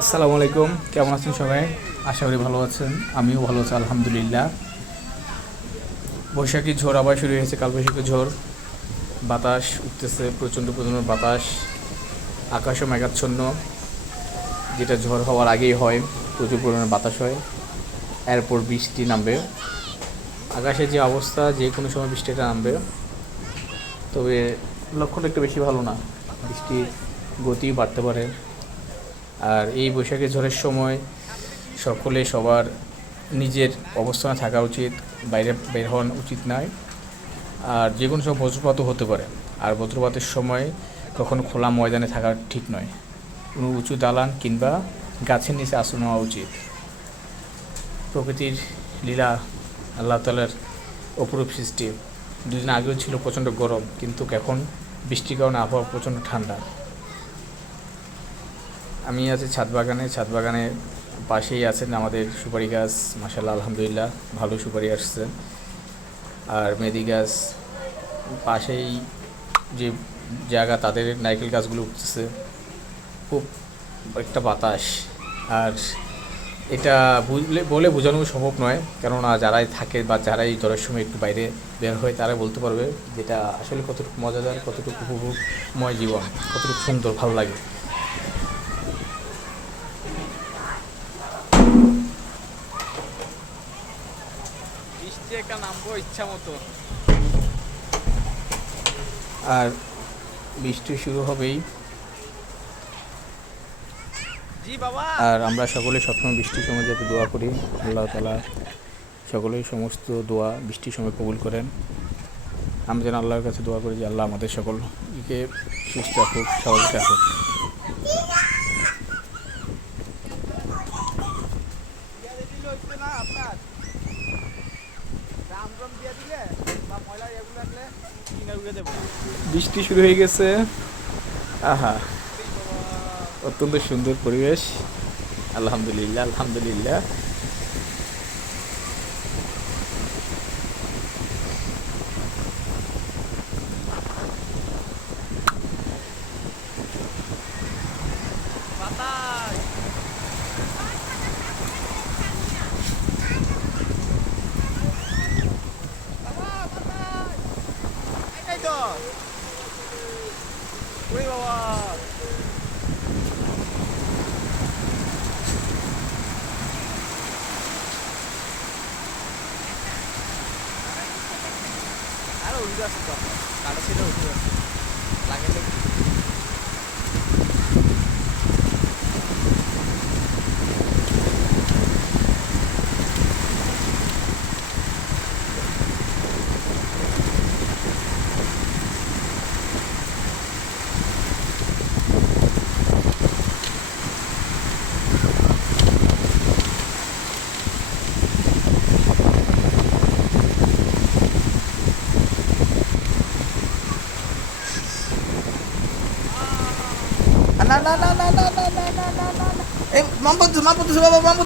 আসসালামু আলাইকুম। কেমন আছেন সবাই? আশা করি ভালো আছেন। আমিও ভালো আছি, আলহামদুলিল্লাহ। বৈশাখী ঝড় আবার শুরু হয়েছে, কালবৈশাখী ঝড়। বাতাস উঠতেছে, প্রচণ্ড প্রচণ্ড বাতাস। আকাশও মেঘাচ্ছন্ন, যেটা ঝড় হওয়ার আগেই হয়, প্রচুর পরিমাণে বাতাস হয়। এরপর বৃষ্টি নামবে। আকাশের যে অবস্থা, যে কোনো সময় বৃষ্টিটা নামবে। তবে লক্ষণটা একটু বেশি ভালো না। বৃষ্টির গতি বাড়তে পারে। আর এই বৈশাখী ঝড়ের সময় সকলে সবার নিজের অবস্থানে থাকা উচিত, বাইরে বের হওয়া উচিত নয়। আর যে কোনো সব বজ্রপাতও হতে পারে। আর বজ্রপাতের সময় কখনো খোলা ময়দানে থাকা ঠিক নয়। কোনো উঁচু দালান কিংবা গাছের নিচে আশ্রয় নেওয়া উচিত। প্রকৃতির লীলা আল্লাহ তালার অপরূপ সৃষ্টি। দুদিন আগেও ছিল প্রচণ্ড গরম, কিন্তু এখন বৃষ্টির কারণে আবহাওয়া প্রচণ্ড ঠান্ডা। আমি আছি ছাদ বাগানে, ছাদ বাগানের পাশেই আছেন আমাদের সুপারি গাছ মাসাল্লাহ আলহামদুলিল্লাহ, ভালো সুপারি আসছে। আর মেদি গাছ, পাশেই যে জায়গা, তাদের নারকেল গাছগুলো উঠতেছে। খুব একটা বাতাস। আর এটা বুঝলে, বলে বোঝানো সম্ভব নয়, কেননা যারাই থাকে বা যারাই জ্বরের সময় একটু বাইরে বের হয়, তারা বলতে পারবে যেটা আসলে কতটুকু মজাদার, কতটুকু উপভোগময় জীবন, কতটুকু সুন্দর, ভালো লাগে। বৃষ্টি একটা নামবো ইচ্ছা মতো। আর বৃষ্টি শুরু হবেই। জি বাবা। আর আমরা সকলে সবসময় বৃষ্টির সময় যাতে দোয়া করি। আল্লাহ তালা সকলেই সমস্ত দোয়া বৃষ্টির সময় কবুল করেন। আমরা যেন আল্লাহর কাছে দোয়া করি যে আল্লাহ আমাদের সকলকে সুস্থ রাখুক স্বাভাবিক রাখুক। বৃষ্টি শুরু হয়ে গেছে। আহা অত্যন্ত সুন্দর পরিবেশ। আলহামদুলিল্লাহ আলহামদুলিল্লাহ। ったこれはあら売り出すんだあら知らん売り出す投げて না না না না না না না না না না মামপত্র বাবা মামপত্র